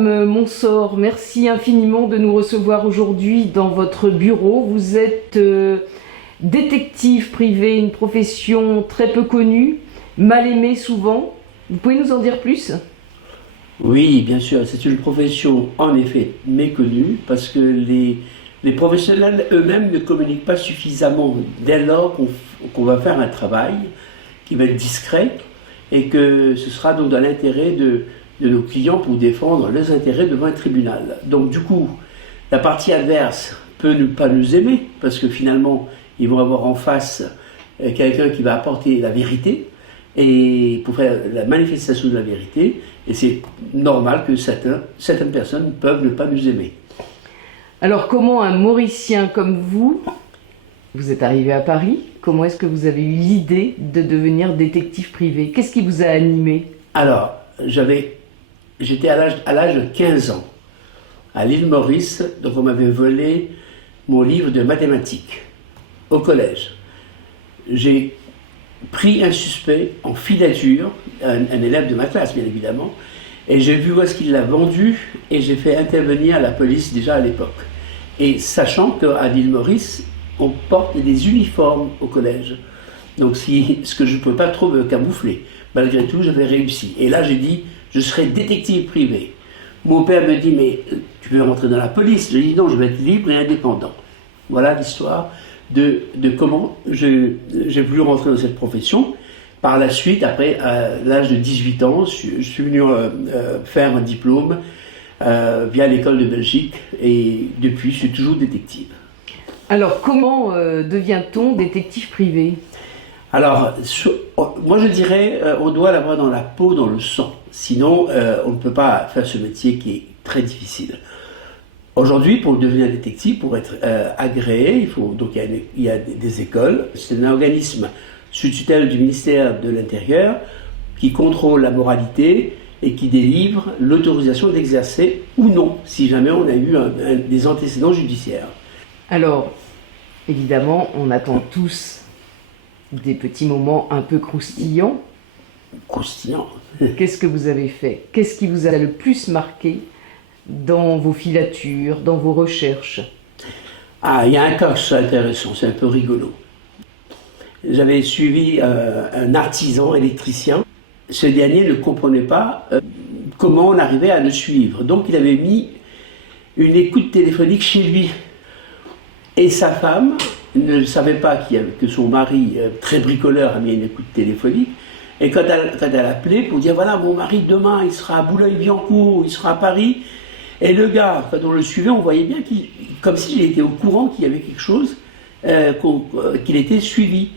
Madame Monsort, merci infiniment de nous recevoir aujourd'hui dans votre bureau. Vous êtes détective privé, une profession très peu connue, mal aimée souvent. Vous pouvez nous en dire plus ? Oui, bien sûr, c'est une profession en effet méconnue parce que les professionnels eux-mêmes ne communiquent pas suffisamment dès lors qu'on va faire un travail qui va être discret et que ce sera donc dans l'intérêt de nos clients pour défendre leurs intérêts devant un tribunal. Donc du coup, la partie adverse peut ne pas nous aimer parce que finalement, ils vont avoir en face quelqu'un qui va apporter la vérité et pour faire la manifestation de la vérité, et c'est normal que certaines personnes peuvent ne pas nous aimer. Alors comment un Mauricien comme vous êtes arrivé à Paris, comment est-ce que vous avez eu l'idée de devenir détective privé ? Qu'est-ce qui vous a animé ? Alors, j'étais à l'âge de 15 ans, à l'île Maurice, donc on m'avait volé mon livre de mathématiques au collège. J'ai pris un suspect en filature, un élève de ma classe bien évidemment, et j'ai vu où est-ce qu'il l'a vendu et j'ai fait intervenir la police déjà à l'époque. Et sachant qu'à l'île Maurice, on porte des uniformes au collège, donc ce que je ne peux pas trop me camoufler. Malgré tout, j'avais réussi. Et là, j'ai dit, je serai détective privé. Mon père me dit, mais tu veux rentrer dans la police ? J'ai dit, non, je vais être libre et indépendant. Voilà l'histoire de comment j'ai voulu rentrer dans cette profession. Par la suite, après, à l'âge de 18 ans, je suis venu faire un diplôme via l'école de Belgique et depuis, je suis toujours détective. Alors, comment devient-on détective privé ? Alors, moi je dirais, on doit l'avoir dans la peau, dans le sang. Sinon, on ne peut pas faire ce métier qui est très difficile. Aujourd'hui, pour devenir détective, pour être agréé, il y a des écoles. C'est un organisme sous tutelle du ministère de l'Intérieur qui contrôle la moralité et qui délivre l'autorisation d'exercer ou non, si jamais on a eu des antécédents judiciaires. Alors, évidemment, on attend tous des petits moments un peu croustillants. Croustillant. Qu'est-ce que vous avez fait ? Qu'est-ce qui vous a le plus marqué dans vos filatures, dans vos recherches ? Ah, il y a un cas c'est intéressant, c'est un peu rigolo. J'avais suivi un artisan électricien. Ce dernier ne comprenait pas comment on arrivait à le suivre. Donc il avait mis une écoute téléphonique chez lui. Et sa femme ne savait pas que son mari, très bricoleur, a mis une écoute téléphonique. Et quand elle appelait pour dire, voilà, mon mari demain, il sera à Boulogne-Billancourt, il sera à Paris. Et le gars, quand on le suivait, on voyait bien comme s'il était au courant qu'il y avait quelque chose, qu'il était suivi.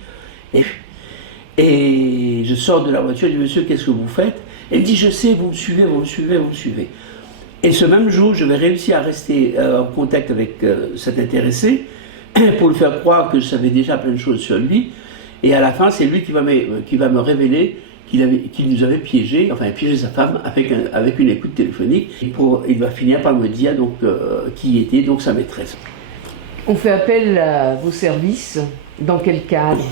Et je sors de la voiture, je dis, monsieur, qu'est-ce que vous faites ? Elle me dit, je sais, vous me suivez, vous me suivez, vous me suivez. Et ce même jour, je vais réussir à rester en contact avec cet intéressé pour lui faire croire que je savais déjà plein de choses sur lui. Et à la fin, c'est lui qui va me révéler qu'il nous avait piégé sa femme avec une écoute téléphonique. Il va finir par me dire donc, qui était donc sa maîtresse. On fait appel à vos services, dans quel cadre ?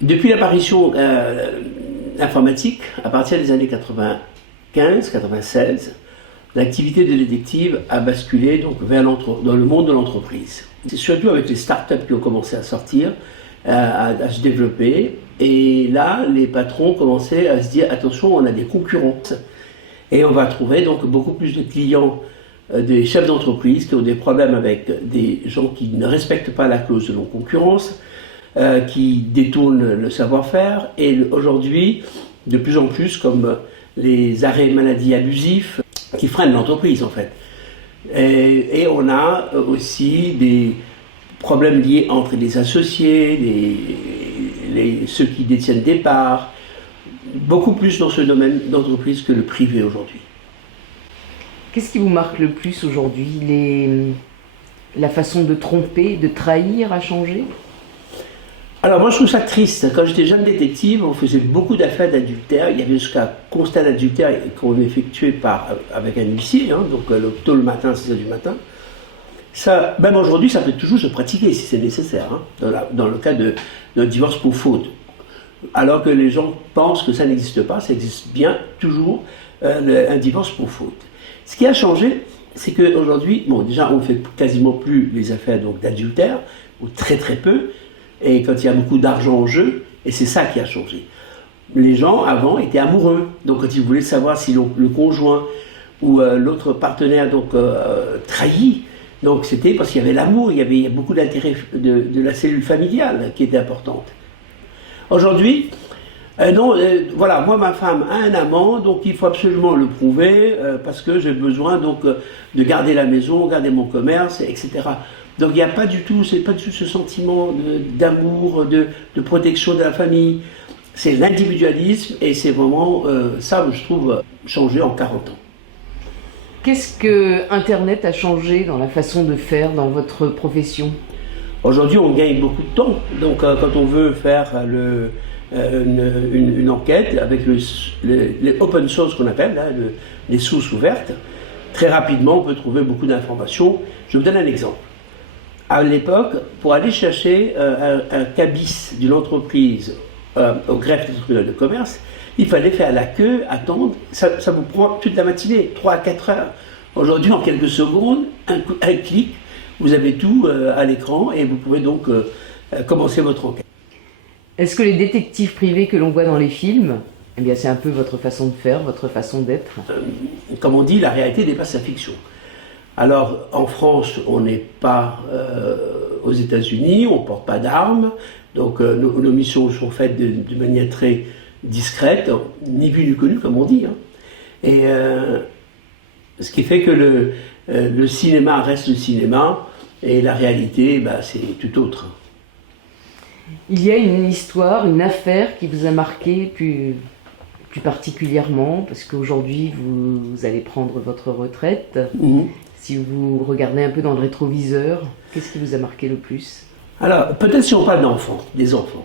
Depuis l'apparition informatique, à partir des années 95-96, l'activité de détective a basculé donc dans le monde de l'entreprise. C'est surtout avec les startups qui ont commencé à sortir, à se développer. Et là, les patrons commençaient à se dire, attention, on a des concurrents. Et on va trouver donc beaucoup plus de clients, des chefs d'entreprise qui ont des problèmes avec des gens qui ne respectent pas la clause de non-concurrence, qui détournent le savoir-faire. Et aujourd'hui, de plus en plus, comme les arrêts maladie abusifs, qui freinent l'entreprise en fait. Et on a aussi des problèmes liés entre les associés, ceux qui détiennent des parts, beaucoup plus dans ce domaine d'entreprise que le privé aujourd'hui. Qu'est-ce qui vous marque le plus aujourd'hui ? La façon de tromper, de trahir a changé ? Alors moi je trouve ça triste. Quand j'étais jeune détective, on faisait beaucoup d'affaires d'adultère. Il y avait jusqu'à constat d'adultère qu'on effectuait avec un huissier, donc tôt le matin, 6h du matin. Ça, même aujourd'hui, ça peut toujours se pratiquer si c'est nécessaire, dans le cas d'un divorce pour faute. Alors que les gens pensent que ça n'existe pas, ça existe bien toujours un divorce pour faute. Ce qui a changé, c'est qu'aujourd'hui, bon, déjà, on ne fait quasiment plus les affaires donc, d'adultère, ou très très peu, et quand il y a beaucoup d'argent en jeu, et c'est ça qui a changé. Les gens, avant, étaient amoureux, donc quand ils voulaient savoir si le conjoint ou l'autre partenaire donc, trahit, donc c'était parce qu'il y avait l'amour, il y avait beaucoup d'intérêt de la cellule familiale qui était importante. Aujourd'hui, non, voilà, moi ma femme a un amant, donc il faut absolument le prouver parce que j'ai besoin donc de garder la maison, garder mon commerce, etc. Donc il n'y a pas du tout, c'est pas du tout ce sentiment d'amour, de protection de la famille. C'est l'individualisme et c'est vraiment ça que je trouve changé en 40 ans. Qu'est-ce que Internet a changé dans la façon de faire dans votre profession? Aujourd'hui, on gagne beaucoup de temps. Donc, quand on veut faire une enquête avec les open source qu'on appelle, là, les sources ouvertes, très rapidement, on peut trouver beaucoup d'informations. Je vous donne un exemple. À l'époque, pour aller chercher un cabis d'une entreprise au greffe des tribunaux de commerce, il fallait faire la queue, attendre. Ça vous prend toute la matinée, 3 à 4 heures. Aujourd'hui, en quelques secondes, un clic, vous avez tout à l'écran et vous pouvez donc commencer votre enquête. Est-ce que les détectives privés que l'on voit dans les films, eh bien, c'est un peu votre façon de faire, votre façon d'être? Comme on dit, la réalité dépasse la fiction. Alors, en France, on n'est pas aux États-Unis, on ne porte pas d'armes, donc nos missions sont faites de manière très discrète, ni vu ni connu, comme on dit. Hein. Et ce qui fait que le cinéma reste le cinéma, et la réalité, bah, c'est tout autre. Il y a une histoire, une affaire qui vous a marqué plus particulièrement, parce qu'aujourd'hui, vous allez prendre votre retraite. Mmh. Si vous regardez un peu dans le rétroviseur, qu'est-ce qui vous a marqué le plus? Alors, peut-être si on parle d'enfants, des enfants.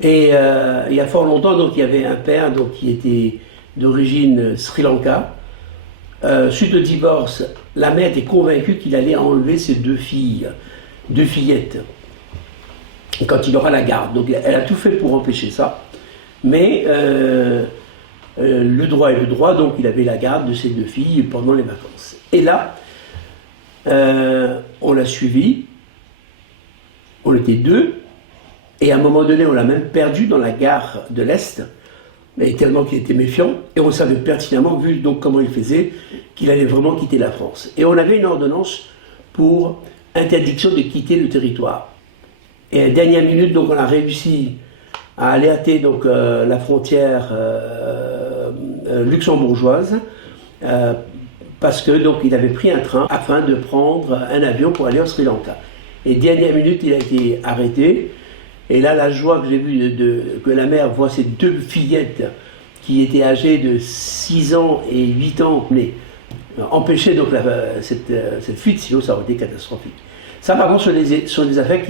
Et il y a fort longtemps, donc, il y avait un père donc, qui était d'origine Sri Lanka. Suite au divorce, la mère était convaincue qu'il allait enlever ses 2 filles, 2 fillettes, quand il aura la garde. Donc elle a tout fait pour empêcher ça. Mais le droit est le droit, donc il avait la garde de ses 2 filles pendant les vacances. Et là, on l'a suivi, on était 2, et à un moment donné, on l'a même perdu dans la gare de l'Est, mais tellement qu'il était méfiant, et on savait pertinemment, vu donc comment il faisait, qu'il allait vraiment quitter la France. Et on avait une ordonnance pour interdiction de quitter le territoire. Et à la dernière minute, donc, on a réussi à alerter donc, la frontière luxembourgeoise, parce que donc, il avait pris un train afin de prendre un avion pour aller au Sri Lanka. Et dernière minute, il a été arrêté. Et là, la joie que j'ai vue que la mère voit ces 2 fillettes qui étaient âgées de 6 ans et 8 ans, mais empêcher donc cette fuite, sinon ça aurait été catastrophique. Ça, par contre, sont des affaires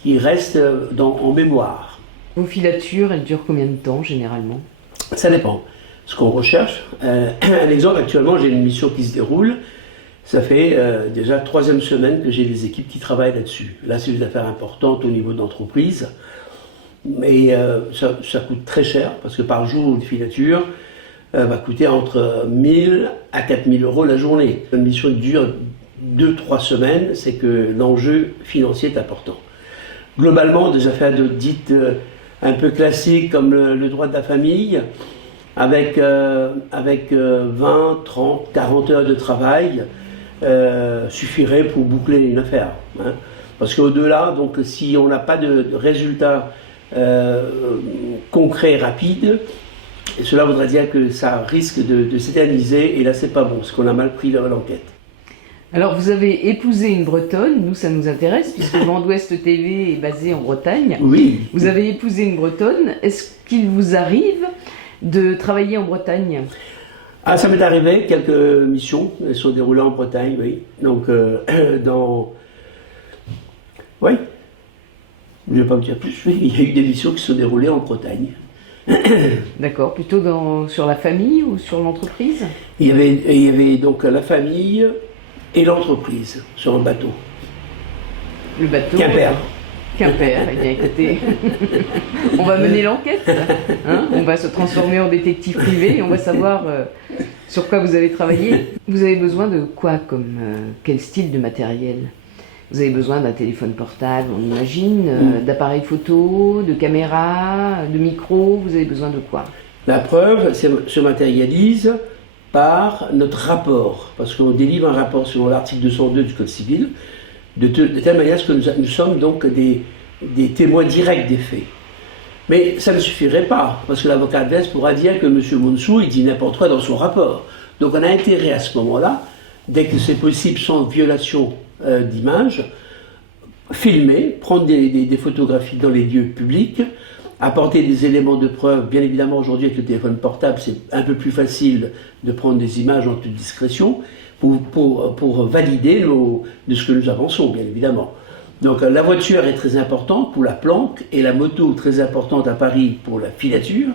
qui restent en mémoire. Vos filatures, elles durent combien de temps, généralement? Ça dépend. Ce qu'on recherche. Un exemple, actuellement, j'ai une mission qui se déroule. Ça fait déjà 3e semaine que j'ai des équipes qui travaillent là-dessus. Là, c'est des affaires importantes au niveau de l'entreprise. Mais ça coûte très cher, parce que par jour, une filature va coûter entre 1000 à 4000 euros la journée. Une mission dure 2-3 semaines, c'est que l'enjeu financier est important. Globalement, des affaires dites un peu classiques, comme le droit de la famille, avec 20, 30, 40 heures de travail, suffirait pour boucler une affaire. Hein. Parce qu'au-delà, donc, si on n'a pas de résultats concrets, rapides, cela voudrait dire que ça risque de s'éterniser, et là c'est pas bon, parce qu'on a mal pris l'enquête. Alors vous avez épousé une Bretonne, nous ça nous intéresse, puisque Vent d'Ouest TV est basé en Bretagne. Oui. Vous avez épousé une Bretonne, est-ce qu'il vous arrive de travailler en Bretagne? Ah, ça m'est arrivé, quelques missions, elles sont déroulées en Bretagne, oui. Donc, oui, je ne vais pas vous dire plus, oui, il y a eu des missions qui se sont déroulées en Bretagne. D'accord, plutôt sur la famille ou sur l'entreprise? Il y avait donc la famille et l'entreprise sur un bateau. Le bateau? Quimper. Quimper. Eh bien, écoutez, on va mener l'enquête. Hein, on va se transformer en détective privé et on va savoir sur quoi vous avez travaillé. Vous avez besoin de quoi comme quel style de matériel? Vous avez besoin d'un téléphone portable, on imagine, d'appareils photo, de caméra, de micro. Vous avez besoin de quoi? La preuve se matérialise par notre rapport, parce qu'on délivre un rapport selon l'article 202 du Code civil, de telle manière que nous sommes donc des témoins directs des faits. Mais ça ne suffirait pas, parce que l'avocat adverse pourra dire que M. Monsou, il dit n'importe quoi dans son rapport. Donc on a intérêt à ce moment-là, dès que c'est possible, sans violation d'image, filmer, prendre des photographies dans les lieux publics, apporter des éléments de preuve. Bien évidemment, aujourd'hui, avec le téléphone portable, c'est un peu plus facile de prendre des images en toute discrétion pour valider de ce que nous avançons, bien évidemment. Donc la voiture est très importante pour la planque et la moto très importante à Paris pour la filature.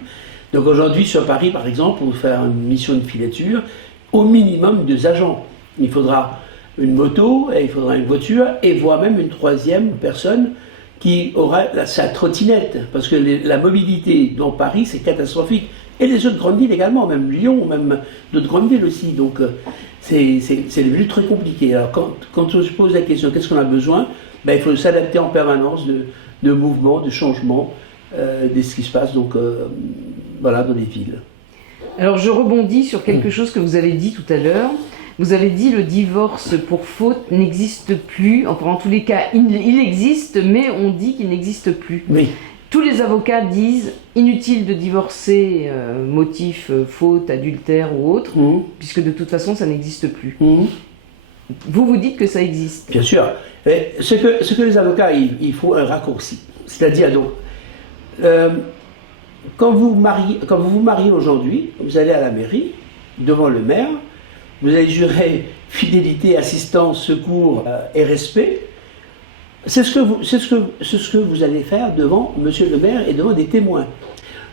Donc aujourd'hui, sur Paris, par exemple, pour faire une mission de filature, au minimum 2 agents. Il faudra une moto, et il faudra une voiture, et voire même une 3e personne qui aura sa trottinette, parce que la mobilité dans Paris, c'est catastrophique. Et les autres grandes villes également, même Lyon, même d'autres grandes villes aussi. Donc c'est devenu très compliqué. Alors quand on se pose la question, qu'est-ce qu'on a besoin, ben, il faut s'adapter en permanence de mouvements, de changements, de ce qui se passe donc, voilà, dans les villes. Alors je rebondis sur quelque chose que vous avez dit tout à l'heure. Vous avez dit le divorce pour faute n'existe plus. Enfin, en tous les cas, il existe, mais on dit qu'il n'existe plus. Oui. Tous les avocats disent inutile de divorcer motif faute, adultère ou autre, puisque de toute façon ça n'existe plus. Vous dites que ça existe. Bien sûr. Mais ce que les avocats, il faut un raccourci. C'est-à-dire donc, quand vous vous mariez aujourd'hui, vous allez à la mairie, devant le maire, vous allez jurer fidélité, assistance, secours et respect. C'est ce que vous allez faire devant monsieur le maire et devant des témoins.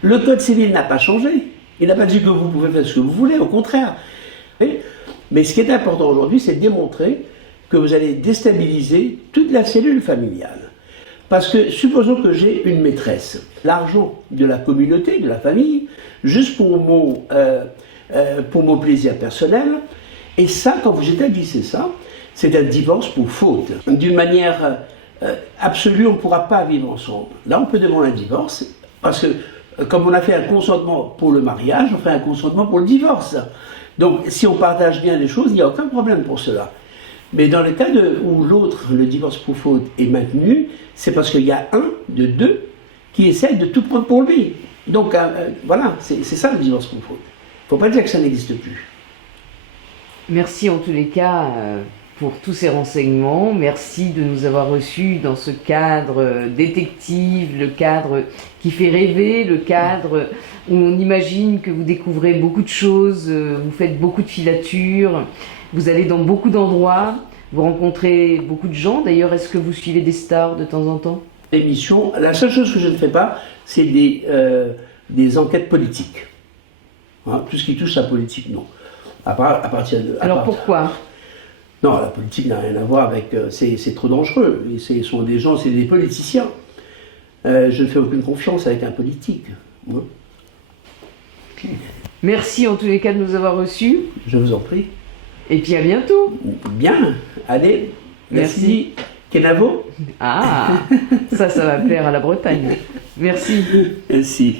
Le Code civil n'a pas changé. Il n'a pas dit que vous pouvez faire ce que vous voulez, au contraire. Mais ce qui est important aujourd'hui, c'est de démontrer que vous allez déstabiliser toute la cellule familiale. Parce que supposons que j'ai une maîtresse. L'argent de la communauté, de la famille, juste pour mon plaisir personnel. Et ça, quand vous établissez ça, c'est un divorce pour faute. D'une manière absolue, on ne pourra pas vivre ensemble. Là, on peut demander un divorce, parce que comme on a fait un consentement pour le mariage, on fait un consentement pour le divorce. Donc, si on partage bien les choses, il n'y a aucun problème pour cela. Mais dans le cas où l'autre, le divorce pour faute, est maintenu, c'est parce qu'il y a un de deux qui essaie de tout prendre pour lui. Donc, voilà, c'est ça le divorce pour faute. Il ne faut pas dire que ça n'existe plus. Merci en tous les cas pour tous ces renseignements. Merci de nous avoir reçus dans ce cadre détective, le cadre qui fait rêver, le cadre où on imagine que vous découvrez beaucoup de choses, vous faites beaucoup de filatures, vous allez dans beaucoup d'endroits, vous rencontrez beaucoup de gens. D'ailleurs, est-ce que vous suivez des stars de temps en temps? L'émission, la seule chose que je ne fais pas, c'est des enquêtes politiques. Hein, tout ce qui touche la politique, non. Alors pourquoi? Non, la politique n'a rien à voir avec... c'est trop dangereux. Et ce sont des gens, c'est des politiciens. Je ne fais aucune confiance avec un politique. Ouais. Merci en tous les cas de nous avoir reçus. Je vous en prie. Et puis à bientôt. Bien, allez. Merci. Kenavo. Ah, ça va plaire à la Bretagne. Merci. Merci.